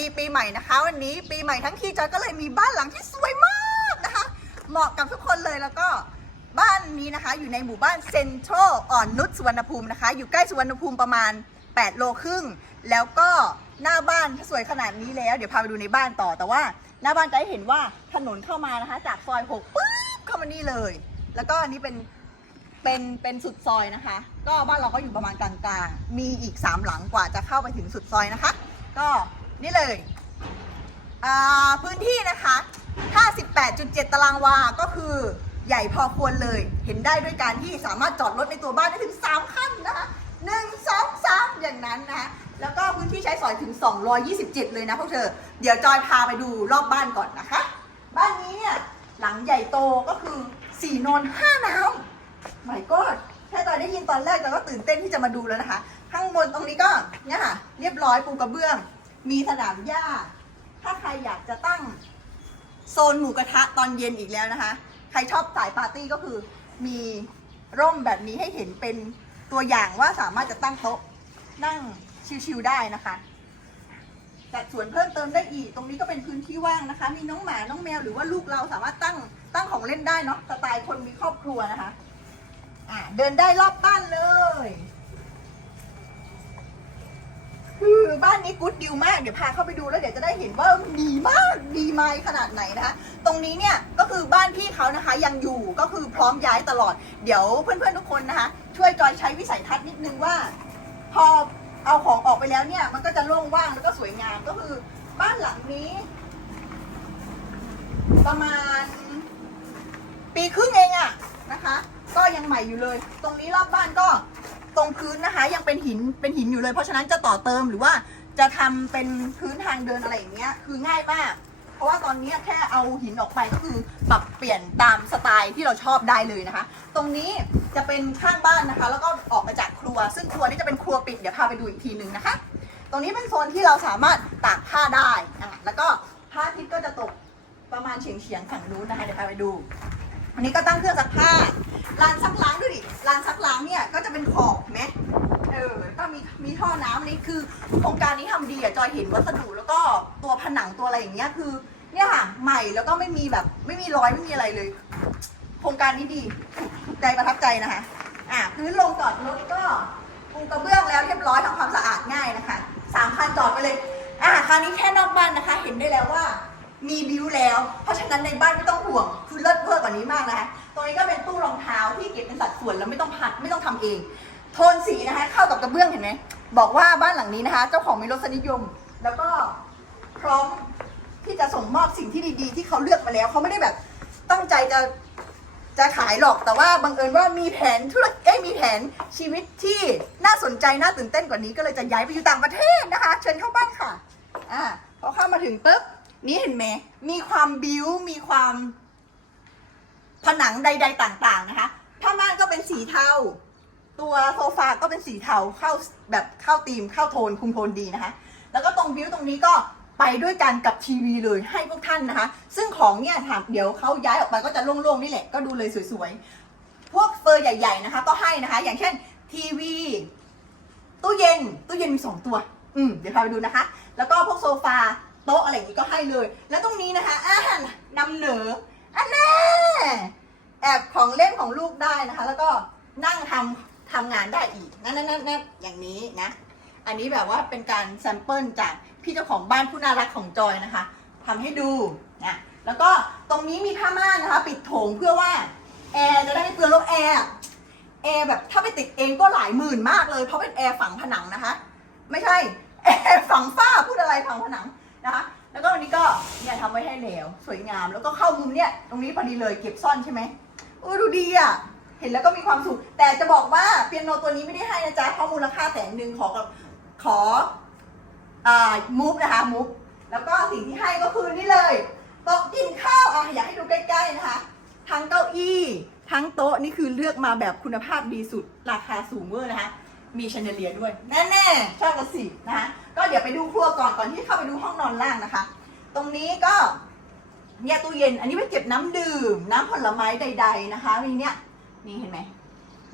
ดีปีใหม่นะคะ วันนี้ปีใหม่ทั้งทีจอยก็เลยมีบ้านหลังที่สวยมากนะคะ เหมาะกับทุกคนเลยแล้วก็บ้านนี้นะคะ อยู่ในหมู่บ้านเซ็นทรัลอ่อนนุชสุวรรณภูมินะคะ อยู่ใกล้สุวรรณภูมิประมาณ 8 โลครึ่ง แล้วก็หน้าบ้านสวยขนาดนี้แล้ว เดี๋ยวพาไปดูในบ้านต่อแต่ว่า หน้าบ้านจะให้เห็นว่าถนนเข้ามานะคะ จากซอย6ปุ๊บเข้ามานี่เลย แล้วก็อันนี้เป็นเป็นเป็นสุดซอยนะคะ ก็บ้านเราก็อยู่ประมาณกลางๆ มีอีก 3 หลังกว่าจะเข้าไปถึงสุดซอยนะคะ ก็ นี่เลยพื้นที่นะคะ 58.7 ตารางวา ก็คือใหญ่พอควรเลย เห็นได้ด้วยการที่สามารถจอดรถในตัวบ้านได้ถึง3คันนะคะ1 2 3อย่างนั้นนะคะแล้วก็พื้นที่ใช้สอยถึง 227 เลยนะพวกเธอ เดี๋ยวจอยพาไปดูรอบบ้านก่อนนะคะ บ้านนี้เนี่ยหลังใหญ่โตก็คือ4นอน5น้ำไม่ก็แค่ตอนได้ยินตอนแรกเราก็ตื่นเต้นที่จะมาดูแล้วนะคะ ข้างบนตรงนี้ก็เนี่ยค่ะเรียบร้อยปูกระเบื้อง มีสนามหญ้า ถ้าใครอยากจะตั้งโซนหมูกระทะตอนเย็นอีกแล้วนะคะ ใครชอบสายปาร์ตี้ก็คือ มีร่มแบบนี้ให้เห็นเป็นตัวอย่างว่าสามารถจะตั้งโต๊ะนั่งชิวๆได้นะคะจัดสวนเพิ่มเติมได้อีก ตรงนี้ก็เป็นพื้นที่ว่างนะคะ มีน้องหมา น้องแมว หรือว่าลูกเราสามารถตั้งตั้งของเล่นได้เนาะ สไตล์คนมีครอบครัวนะคะ อะเดินได้รอบบ้านเลย คือบ้านนี้กู๊ดดิวมาก เดี๋ยวพาเข้าไปดูแล้วเดี๋ยวจะได้เห็นว่าดีมากดีไหมขนาดไหนนะคะ ตรงนี้เนี่ยก็คือบ้านพี่เขานะคะยังอยู่ก็คือพร้อมย้ายตลอด เดี๋ยวเพื่อนๆทุกคนนะคะ ช่วยจอยใช้วิสัยทัศน์นิดนึงว่า พอเอาของออกไปแล้วเนี่ยมันก็จะโล่งว่างแล้วก็สวยงามก็คือบ้านหลังนี้ ประมาณ ปีครึ่งเองอะนะคะ ก็ยังใหม่อยู่เลย ตรงนี้รอบบ้านก็ ตรงพื้นนะคะยังเป็นหินเป็นหินอยู่เลย เพราะฉะนั้นจะต่อเติมหรือว่าจะทำเป็นพื้นทางเดินอะไรอย่างเงี้ยคือง่ายมาก เพราะว่าตอนนี้แค่เอาหินออกไปก็คือปรับเปลี่ยนตามสไตล์ที่เราชอบได้เลยนะคะ ตรงนี้จะเป็นข้างบ้านนะคะ แล้วก็ออกมาจากครัว ซึ่งครัวนี้จะเป็นครัวปิดเดี๋ยวพาไปดูอีกทีหนึ่งนะคะ ตรงนี้เป็นโซนที่เราสามารถตากผ้าได้อะแล้วก็พระอาทิตย์ก็จะตกประมาณเฉียงเฉียงๆฝั่งนู้นนะคะเดี๋ยวพาไปดูอันนี้ก็ตั้งเครื่องซักผ้าลานซักางด้วยดิลานซักล้างเนี่ยก็จะเป็นขอบไหมเออก็มีมีท่อน้ำนี้คือโครงการนี้ทำดีอะจอยเห็นวัสดุแล้วก็ตัวผนังตัวอะไรอย่างเงี้ยคือ เนี่ยค่ะ ใหม่แล้วก็ไม่มีแบบไม่มีรอยไม่มีอะไรเลย โครงการนี้ดีใจประทับใจนะคะอะพื้นลงจอดรถก็ปูกระเบื้องแล้วเรียบร้อยทำความสะอาดง่ายนะคะสามคันจอดไปเลย อะคราวนี้แค่นอกบ้านนะคะ เห็นได้แล้วว่า มีบิวแล้ว เพราะฉะนั้นในบ้านไม่ต้องห่วง คือเลิศเวอร์กว่านี้มากนะคะตรงนี้ก็เป็นตู้รองเท้าที่เก็บเป็นสัดส่วนแล้วไม่ต้องพัดไม่ต้องทำเอง โทนสีนะคะเข้ากับกระเบื้องเห็นไหมบอกว่าบ้านหลังนี้นะคะ เจ้าของมีรสนิยม แล้วก็พร้อมที่จะส่งมอบสิ่งที่ดีๆ ที่เขาเลือกมาแล้วเขาไม่ได้แบบตั้งใจจะจะขายหรอกแต่ว่าบังเอิญว่ามีแผนธุรกิจเอ้มีแผนชีวิตที่น่าสนใจน่าตื่นเต้นกว่านี้ก็เลยจะย้ายไปอยู่ต่างประเทศนะคะ เชิญเข้าบ้านค่ะอ่าพอเข้ามาถึงปุ๊บ นี่เห็นไหมมีความบิวมีความ ผนังใด ๆ ต่าง ๆ นะคะผ้าม่านก็เป็นสีเทาตัวโซฟาก็เป็นสีเทาเข้าแบบเข้าธีมเข้าโทนคุมโทนดีนะคะ แล้วก็ตรงบิวตรงนี้ก็ไปด้วยกันกับทีวีเลยให้พวกท่านนะคะ ซึ่งของเนี่ยถามเดี๋ยวเขาย้ายออกไปก็จะโล่งๆนี่แหละก็ดูเลยสวยๆ พวกเฟอร์ใหญ่ ๆนะคะ ก็ให้นะคะ อย่างเช่นทีวีตู้เย็นตู้เย็นมีสองตัว อืมเดี๋ยวพาไปดูนะคะ แล้วก็พวกโซฟา โต๊ะอะไรอย่างนี้ก็ให้เลย แล้วตรงนี้นะคะอ่านำเหนออันแน่แอบของเล่นของลูกได้นะคะ แล้วก็นั่งทำทำงานได้อีกนั่นนั่นนั่นอย่างนี้นะ อันนี้แบบว่าเป็นการแซมเปิลจากพี่เจ้าของบ้านผู้น่ารักของจอยนะคะทำให้ดูนะแล้วก็ตรงนี้มีผ้าม่านนะคะ ปิดโถงเพื่อว่าแอร์จะได้ไม่เปลืองแล้วแอร์แอร์แบบถ้าไปติดเองก็หลายหมื่นมากเลย เพราะเป็นแอร์ฝังผนังนะคะ ไม่ใช่แอร์ฝังฝ้าพูดอะไรฝังผนัง นะคะแล้วก็วันนี้ก็เนี่ยทำไว้ให้แล้วสวยงามแล้วก็เข้ามุมเนี่ยตรงนี้พอดีเลยเก็บซ่อนใช่ไหมโอ้ดูดีอะเห็นแล้วก็มีความสุข แต่จะบอกว่าเปียโนตัวนี้ไม่ได้ให้นะจ๊ะเพราะมูลค่าแสนหนึ่งขอกับขออ่ามูฟนะคะมูฟแล้วก็สิ่งที่ให้ก็คือนี่เลยโต๊ะกินข้าวอะอยากให้ดูใกล้ๆนะคะ ทั้งเก้าอี้ ทั้งโต๊ะนี่คือเลือกมาแบบคุณภาพดีสุดราคาสูงเวอร์นะคะ มีแชนเดเลียด้วย แน่ๆชอบกระสินะคะก็เดี๋ยวไปดูครัวก่อนก่อนที่เข้าไปดูห้องนอนล่างนะคะ ตรงนี้ก็เนี่ยตู้เย็น อันนี้ไว้เก็บน้ำดื่ม น้ำผลไม้ใด ๆนะคะมีเนี่ยนี่เห็นไหม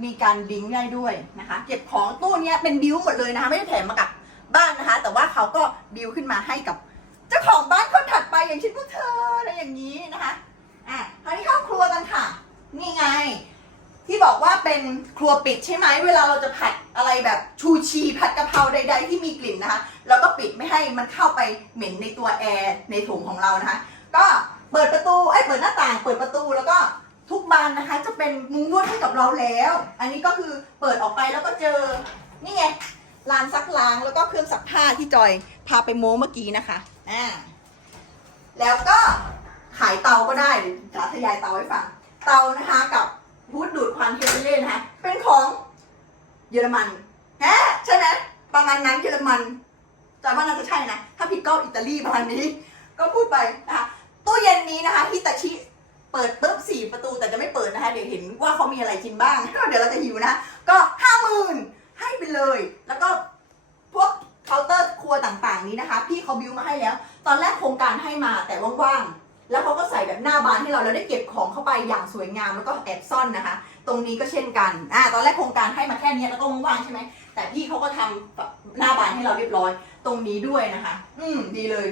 มีการดิ้งได้ด้วยนะคะ เก็บของตู้เนี้ยเป็นบิวหมดเลยนะคะ ไม่ได้แถมมากับบ้านนะคะ แต่ว่าเขาก็บิวขึ้นมาให้กับ เจ้าของบ้านคนถัดไปอย่างเช่นพวกเธออะไรอย่างนี้นะคะอะคราวนี้เข้าครัวกันค่ะ นี่ไง ที่บอกว่าเป็นครัวปิดใช่ไหมเวลาเราจะผัดอะไรแบบชูชีผัดกะเพราใด ๆ ที่มีกลิ่นนะคะ เราก็ปิดไม่ให้มันเข้าไปเหม็นในตัวแอร์ในถุงของเรานะคะ ก็เปิดประตูไอ้ยเปิดหน้าต่าง เปิดประตูแล้วก็ทุกบานนะคะ จะเป็นมุ้งลวดให้กับเราแล้ว อันนี้ก็คือเปิดออกไปแล้วก็เจอนี่ไงลานซักล้างแล้วก็เครื่องซักผ้าที่จอยพาไปโม้เมื่อกี้นะคะอ่าแล้วก็ขายเตาก็ได้เดี๋ยวจะทยายเตาให้ฟังเตานะคะกับ ฮูดดูดควันเฮเล่นะคะเป็นของเยอรมันฮะใช่ไหมประมาณนั้นเยอรมันจอยว่าน่าจะใช่นะ ถ้าผิดก็อิตาลีประมาณนี้ ก็พูดไปนะคะตู้เย็นนี้นะคะฮิตาชิเปิดปุ๊บสี่ประตูแต่จะไม่เปิดนะคะเดี๋ยวเห็นว่าเขามีอะไรกินบ้าง เดี๋ยวเราจะหิวนะ ก็ห้าหมื่นให้ไปเลย แล้วก็พวกเคาน์เตอร์ครัวต่างๆนี้นะคะ พี่เขาบิวมาให้แล้ว ตอนแรกโครงการให้มาแต่ว่างๆ แล้วเขาก็ใส่แบบหน้าบานให้เราแล้วได้เก็บของเข้าไปอย่างสวยงามแล้วก็แอบซ่อนนะคะ ตรงนี้ก็เช่นกันอ่าตอนแรกโครงการให้มาแค่นี้แล้วก็ว่างใช่ไหมแต่พี่เขาก็ทำหน้าบานให้เราเรียบร้อย ตรงนี้ด้วยนะคะ อืมดีเลย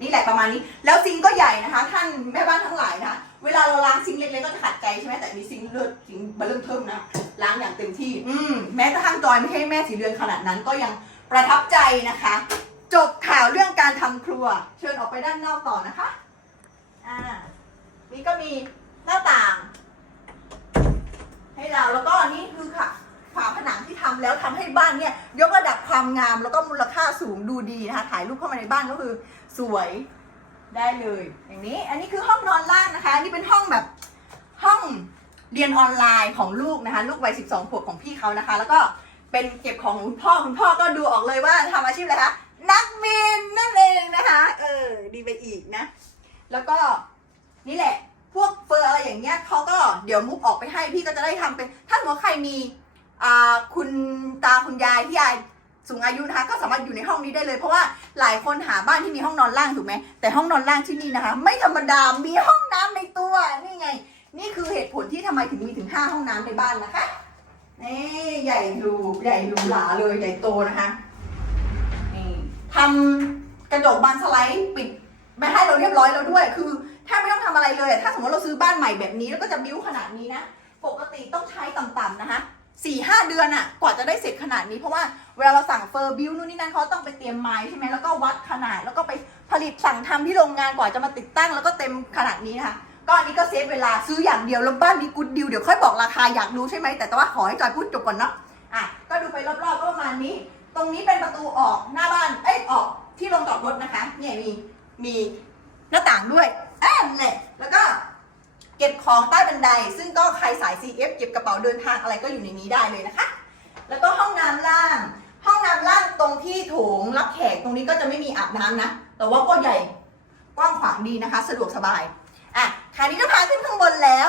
นี่แหละประมาณนี้ แล้วซิงก็ใหญ่นะคะ ท่านแม่บ้านทั้งหลายนะคะ เวลาเราล้างซิงเล็กๆก็จะขัดใจใช่ไหมแต่มีซิงเลือดซิงก์เบอร์เริ่มเทิมนะล้างอย่างเต็มที่ อืมแม้กระทั่งจอยไม่ใช่แม่สีเรือนขนาดนั้นก็ยังประทับใจนะคะ จบข่าวเรื่องการทำครัว เชิญออกไปด้านนอกต่อนะคะ อ่านี่ก็มีหน้าต่าง ให้เราแล้วก็นี่คือค่ะฝาผนังที่ทำแล้วทำให้บ้านเนี่ย ยกระดับความงามแล้วก็มูลค่าสูงดูดีนะคะถ่ายรูปเข้ามาในบ้านก็คือสวยได้เลย อย่างนี้ อันนี้คือห้องนอนล่างนะคะอันนี้เป็นห้องแบบห้องเรียนออนไลน์ของลูกนะคะ ลูกวัย12ขวบของพี่เขานะคะ แล้วก็เป็นเก็บของคุณพ่อคุณพ่อก็ดูออกเลยว่าทำอาชีพอะไรคะนักบินนั่นเองนะคะ เออ ดีไปอีกนะ แล้วก็นี่แหละ พวกเฟอร์อะไรอย่างเงี้ยเขาก็เดี๋ยวมุกออกไปให้พี่ก็จะได้ทำเป็น ถ้าสมมติใครมีอ่าคุณตาคุณยายที่ยายสูงอายุนะคะก็สามารถอยู่ในห้องนี้ได้เลย เพราะว่าหลายคนหาบ้านที่มีห้องนอนล่างถูกไหมแต่ห้องนอนล่างที่นี่นะคะ ไม่ธรรมดา มีห้องน้ำในตัวนี่ไง นี่คือเหตุผลที่ทำไมถึงมีถึงห้าห้องน้ำในบ้านนะคะนี่ใหญ่หรูใหญ่หรูหราเลยใหญ่โตนะคะนี่ทำกระจกบานสไลด์ปิด ไม่ให้เราเรียบร้อยแล้วด้วย คือถ้าไม่ต้องทำอะไรเลย ถ้าสมมติเราซื้อบ้านใหม่แบบนี้แล้วก็จะบิ้วขนาดนี้นะ ปกติต้องใช้ต่ำๆนะคะสี่ห้าเดือนอะกว่าจะได้เสร็จขนาดนี้เพราะว่าเวลาเราสั่งเฟอร์บิวนู่นนี่นั่นเขาต้องไปเตรียมไม้ใช่ไหมแล้วก็วัดขนาดแล้วก็ไปผลิตสั่งทำที่โรงงานกว่าจะมาติดตั้ง แล้วก็เต็มขนาดนี้นะคะก็อันนี้ก็เซฟเวลาซื้ออย่างเดียวแล้วบ้านนี้กูดดิวเดี๋ยวค่อยบอกราคาอยากรู้ใช่ไหมแต่ว่าขอให้จอยพูดจบก่อนเนาะอะก็ดูไปรอบๆก็ประมาณนี้ ตรงนี้เป็นประตูออกหน้าบ้านเอ้ยออกที่ลงจอดรถนะคะเนี่ยมี มีหน้าต่างด้วยแอ่านั่นแหละแล้วก็เก็บของใต้บันได ซึ่งก็ใครสาย CF เก็บกระเป๋าเดินทางอะไรก็อยู่ในนี้ได้เลยนะคะ แล้วก็ห้องน้ำล่าง ห้องน้ำล่างตรงที่โถงรับแขกตรงนี้ก็จะไม่มีอาบน้ำนะ แต่ว่าก็ใหญ่กว้างขวางดีนะคะ สะดวกสบาย อะคราวนี้ก็พาขึ้นข้างบนแล้ว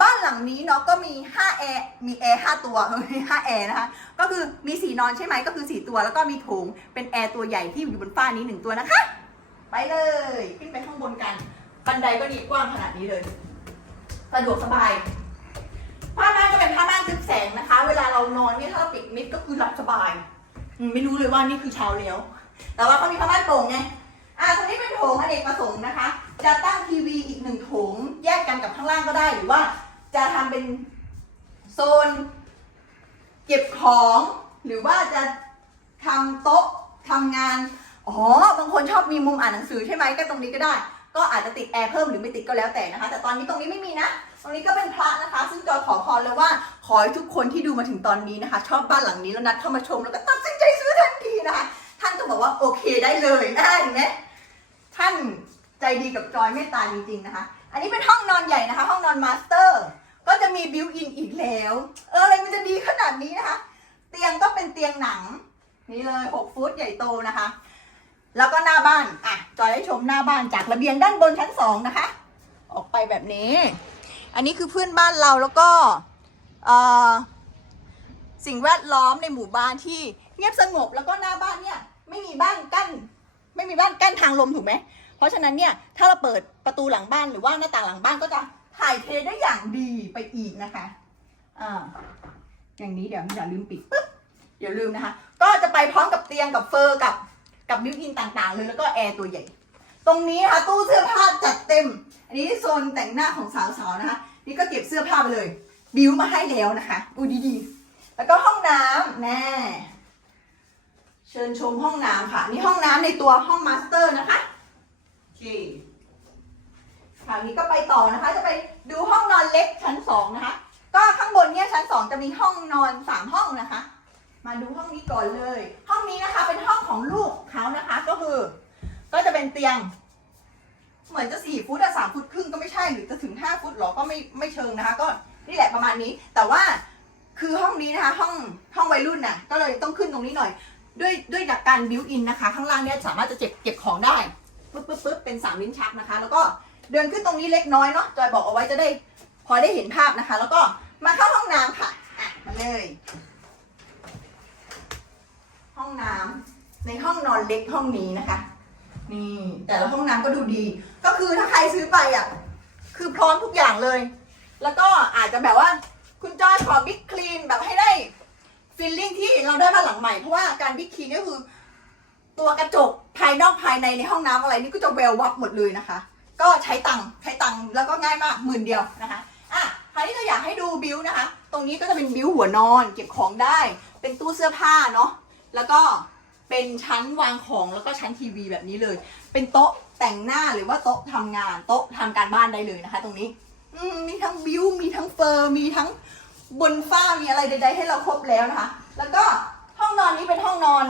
บ้านหลังนี้เนาะก็มี5แอร์มีแอร์5ตัว5แอร์นะคะ ก็คือมี4นอนใช่ไหมก็คือ 4 ตัว แล้วก็มีโถงเป็นแอร์ตัวใหญ่ที่อยู่บนฝ้านี้ 1 ตัวนะคะ ไปเลย ขึ้นไปข้างบนกัน บันไดก็ดีกว้างขนาดนี้เลยสะดวกสบายผ้าม่านก็เป็นผ้าม่านทึบแสงนะคะ เวลาเรานอนเนี่ยถ้าเราปิดมิดก็คือหลับสบายไม่รู้เลยว่านี่คือเช้าแล้วแต่ว่าเขามีผ้าม่านโปร่งไงอ่าตรงนี้เป็นโถงอเนกประสงค์นะคะ จะตั้งทีวีอีกหนึ่งโถงแยกกันกับข้างล่างก็ได้หรือว่า จะทำเป็นโซน เก็บของ หรือว่าจะทำโต๊ะทำงาน อ๋อ บางคนชอบมีมุมอ่านหนังสือใช่ไหมก็ตรงนี้ก็ได้ ก็อาจจะติดแอร์เพิ่มหรือไม่ติดก็แล้วแต่นะคะ แต่ตอนนี้ตรงนี้ไม่มีนะ ตรงนี้ก็เป็นพระนะคะ ซึ่งจอยขอพรเลยว่า ขอให้ทุกคนที่ดูมาถึงตอนนี้นะคะ ชอบบ้านหลังนี้แล้วนัดเข้ามาชมแล้วก็ตัดสินใจซื้อทันทีนะคะ ท่านก็บอกว่าโอเคได้เลยนะเห็นไหมท่านใจดีกับจอยเมตตาจริงๆนะคะ อันนี้เป็นห้องนอนใหญ่นะคะ ห้องนอนมาสเตอร์ ก็จะมีบิวอินอีกแล้ว เอออะไรมันจะดีขนาดนี้นะคะ เตียงก็เป็นเตียงหนังนี่เลย 6 ฟุตใหญ่โตนะคะ แล้วก็หน้าบ้าน อะ จอยให้ชมหน้าบ้านจากระเบียงด้านบนชั้นสองนะคะ ออกไปแบบนี้ อันนี้คือเพื่อนบ้านเราแล้วก็สิ่งแวดล้อมในหมู่บ้านที่เงียบสงบแล้วก็หน้าบ้านเนี่ยไม่มีบ้านกั้น ไม่มีบ้านกั้นทางลมถูกไหม เพราะฉะนั้นเนี่ยถ้าเราเปิดประตูหลังบ้านหรือว่าหน้าต่างหลังบ้านก็จะถ่ายเทได้อย่างดีไปอีกนะคะอ่าอย่างนี้เดี๋ยวอย่าลืมปิดปึ๊บเดี๋ยวลืมนะคะ ก็จะไปพร้อมกับเตียงกับเฟอร์กับ กับบิวอินต่างๆเลยแล้วก็แอร์ตัวใหญ่ ตรงนี้นะคะตู้เสื้อผ้าจัดเต็ม อันนี้โซนแต่งหน้าของสาวๆนะคะ นี่ก็เก็บเสื้อผ้าไปเลย บิวมาให้แล้วนะคะอูดีๆ แล้วก็ห้องน้ำแน่เชิญชมห้องน้ำค่ะ นี่ห้องน้ำในตัวห้องมาสเตอร์นะคะโอเคคราวนี้ก็ไปต่อนะคะ จะไปดูห้องนอนเล็กชั้นสองนะคะ ก็ข้างบนเนี่ยชั้นสองจะมีห้องนอนสามห้องนะคะ มาดูห้องนี้ก่อนเลย ห้องนี้นะคะเป็นห้องของลูกเขานะคะก็คือ ก็จะเป็นเตียง เหมือนจะสี่ฟุตอะสามฟุตครึ่งก็ไม่ใช่หรือจะถึงห้าฟุตหรอก็ไม่ไม่เชิงนะคะ ก็นี่แหละประมาณนี้ แต่ว่าคือห้องนี้นะคะ ห้องห้องวัยรุ่นน่ะ ก็เลยต้องขึ้นตรงนี้หน่อย ด้วยด้วยจากการบิวอินนะคะ ข้างล่างเนี่ยสามารถจะเก็บเก็บของได้ปึ๊บปึ๊บปึ๊บเป็นสามลิ้นชักนะคะ แล้วก็เดินขึ้นตรงนี้เล็กน้อยเนาะจอยบอกเอาไว้จะได้พอได้เห็นภาพนะคะ แล้วก็มาเข้าห้องน้ำค่ะอะมาเลย ห้องน้ำในห้องนอนเล็กห้องนี้นะคะนี่แต่ละห้องน้ำก็ดูดี ก็คือถ้าใครซื้อไปอะคือพร้อมทุกอย่างเลย แล้วก็อาจจะแบบว่าคุณจอยขอบิ๊กคลีนแบบให้ได้ฟีลลิ่งที่เราได้บ้านหลังใหม่เพราะว่าการบิ๊กคลีนก็คือ ตัวกระจกภายนอกภายในในห้องน้ำอะไรนี่ก็จะแวววับหมดเลยนะคะ ก็ใช้ตังค์ใช้ตังค์แล้วก็ง่ายมากหมื่นเดียวนะคะอะคราวนี้เราอยากให้ดูบิวนะคะ ตรงนี้ก็จะเป็นบิวหัวนอน เก็บของได้ เป็นตู้เสื้อผ้าเนาะ แล้วก็เป็นชั้นวางของแล้วก็ชั้นทีวีแบบนี้เลย เป็นโต๊ะแต่งหน้าหรือว่าโต๊ะทำงานโต๊ะทำการบ้านได้เลยนะคะ ตรงนี้ อืมีทั้งบิวมีทั้งเฟอร์มีทั้งบนฝ้ามีอะไรใดๆให้เราครบแล้วนะคะ แล้วก็ห้องนอนนี้เป็นห้องนอน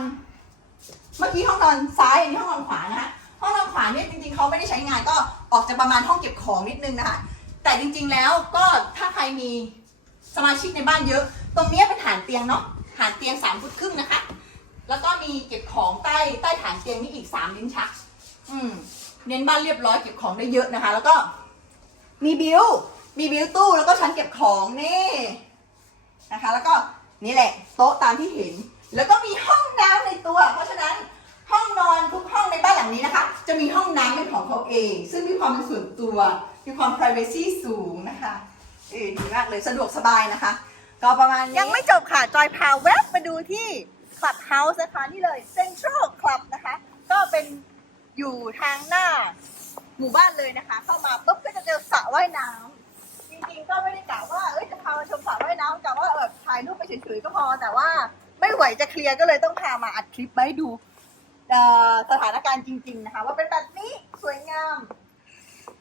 เมื่อกี้ห้องนอนซ้ายอันนี้ห้องนอนขวานะคะห้องนอนขวาเนี่ยจริงๆเขาไม่ได้ใช้งานก็ออกจะประมาณห้องเก็บของนิดนึงนะคะแต่จริงๆแล้วก็ถ้าใครมีสมาชิกในบ้านเยอะ ตรงนี้เป็นฐานเตียงเนาะฐานเตียงสามฟุตครึ่งนะคะ แล้วก็มีเก็บของใต้ใต้ฐานเตียงนี่อีกสามลิ้นชัก อืม เน้นบ้านเรียบร้อยเก็บของได้เยอะนะคะ แล้วก็มีบิวมีบิวตู้แล้วก็ชั้นเก็บของนี่นะคะ แล้วก็นี่แหละ โต๊ะตามที่เห็น แล้วก็มีห้องน้ำในตัว เพราะฉะนั้นห้องนอนทุกห้องในบ้านหลังนี้นะคะ จะมีห้องน้ำเป็นของเขาเอง ซึ่งมีความเป็นส่วนตัว มีความ p r i เวซีสูงนะคะเออดีมากเลยสะดวกสบายนะคะ ก็ประมาณนี้ยังไม่จบค่ะ จอยพาแวบมาดูที่ Club House นะคะนี่เลย Central Club นะคะ ก็เป็นอยู่ทางหน้าหมู่บ้านเลยนะคะ เข้ามาปุ๊บก็จะเจอสระว่ายน้ำจริงๆก็ไม่ได้กะว่าเอ้ยจะพามาชมสระว่ายน้ำกะว่าแบบถ่ายรูปไปเฉยๆก็พอแต่ว่าไม่ไหวจะเคลียร์ก็เลยต้องพามาอัดคลิปไว้ดูสถานการณ์จริง ๆนะคะ ว่าเป็นแบบนี้สวยงาม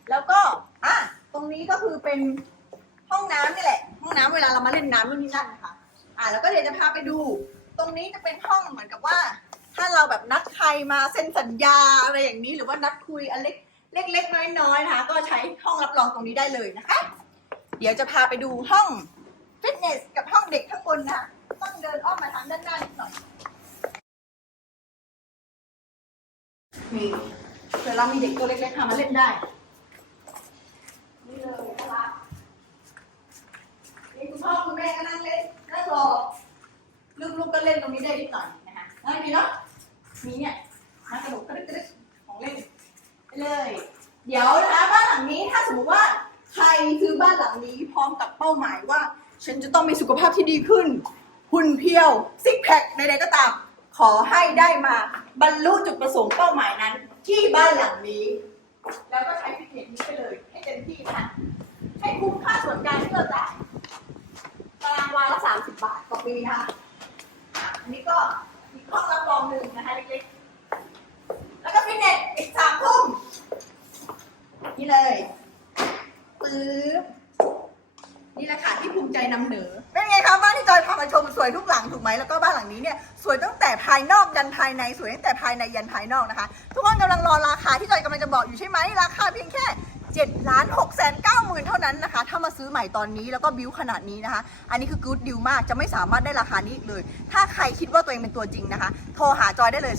แล้วก็อะตรงนี้ก็คือเป็นห้องน้ำนี่แหละ ห้องน้ำเวลาเรามาเล่นน้ำนู่นนี่นั่นนะคะอะแล้วก็เดี๋ยวจะพาไปดู รงนี้จะเป็นห้องเหมือนกับว่า ถ้าเราแบบนัดใครมาเซ็นสัญญาอะไรอย่างนี้หรือว่านัดคุยอันเล็กเล็กๆน้อยๆนะคะ ก็ใช้ห้องรับรองตรงนี้ได้เลยนะคะ เดี๋ยวจะพาไปดูห้องฟิตเนสกับห้องเด็กข้างบนนะต้องเดินอ้อมมาทางด้านหน้านิดหน่อยนี่เดี๋ยวเรามีเด็กตัวเล็กๆพามาเล่นได้นี่เลยนะคะนี่คุณพ่อคุณแม่ก็นั่งเล่น ลูกก็เล่นตรงนี้ได้นิดหน่อยนะคะแล้วมีเนาะมีเนี่ยมากระโดดกระดึ๊กระดของเล่นไปเลย เดี๋ยวนะคะบ้านหลังนี้ถ้าสมมติว่าใครซื้อบ้านหลังนี้พร้อมกับเป้าหมายว่า ฉันจะต้องมีสุขภาพที่ดีขึ้น หุ่นเพียวซิกแพคใดๆก็ตาม ขอให้ได้มาบรรลุจุดประสงค์เป้าหมายนั้น ที่บ้านหลังนี้ แล้วก็ใช้ฟิตเนสนี้ไปเลย ให้เต็มที่ค่ะ ให้คุ้มค่าส่วนกางที่เราจ่ายตารางวาละสามสิบบาทต่อปีนะคะอะอันนี้ก็อีกห้องรับรองหนึ่งนะคะเล็กๆ แล้วก็ฟิตเนสอีกสามทุ่ม นี่เลยปึ๊บนี่แหละค่ะที่ภูมิใจนำเหนือ เป็นไงคะบ้านที่จอยพามาชมสวยทุกหลังถูกไหมแล้วก็บ้านหลังนี้เนี่ยสวยตั้งแต่ภายนอกยันภายในสวยตั้งแต่ภายในยันภายนอกนะคะ ทุกคนกำลังรอราคาที่จอยกำลังจะบอกอยู่ใช่ไหมราคาเพียงแค่ 7ล้าน6แสน9หมื่นเท่านั้นนะคะ ถ้ามาซื้อใหม่ตอนนี้แล้วก็บิวขนาดนี้นะคะ อันนี้คือกู๊ดดิวมากจะไม่สามารถได้ราคานี้อีกเลย ถ้าใครคิดว่าตัวเองเป็นตัวจริงนะคะ โทรหาจอยได้เลย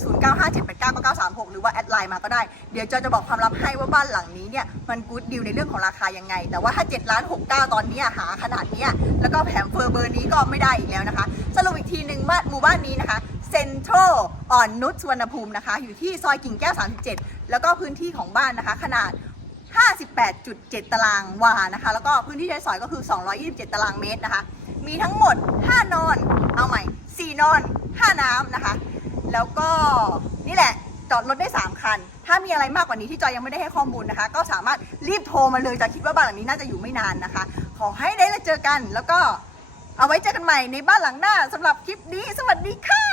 0957899936 หรือว่าแอดไลน์มาก็ได้ เดี๋ยวจอยจะบอกความลับให้ว่าบ้านหลังนี้เนี่ยมันกู๊ดดิวในเรื่องของราคายังไง แต่ว่าถ้า7ล้าน69 ตอนนี้หาขนาดนี้แล้วก็แถมเฟอร์เบอร์นี้ก็ไม่ได้อีกแล้วนะคะ สรุปอีกทีหนึ่งบ้านหมู่บ้านนี้นะคะเซ็นทรัลอ่อนนุชสุวรรณภูมินะคะ อยู่ที่ซอยกิ่งแก้ว 37 แล้วก็พื้นที่ของบ้านนะคะ ขนาด 58.7 ตารางวานะคะ แล้วก็พื้นที่ใช้สอยก็คือ 227 ตารางเมตรนะคะ มีทั้งหมด 5 นอน เอาใหม่ 4 นอนท่าน้ำนะคะ แล้วก็นี่แหละจอดรถได้ 3 คัน ถ้ามีอะไรมากกว่านี้ที่จอยยังไม่ได้ให้ข้อมูลนะคะ ก็สามารถรีบโทรมาเลยจอยคิดว่าบ้านหลังนี้น่าจะอยู่ไม่นานนะคะ ขอให้ได้เจอกัน แล้วก็เอาไว้เจอกันใหม่ในบ้านหลังหน้าสำหรับคลิปนี้ สวัสดีค่ะ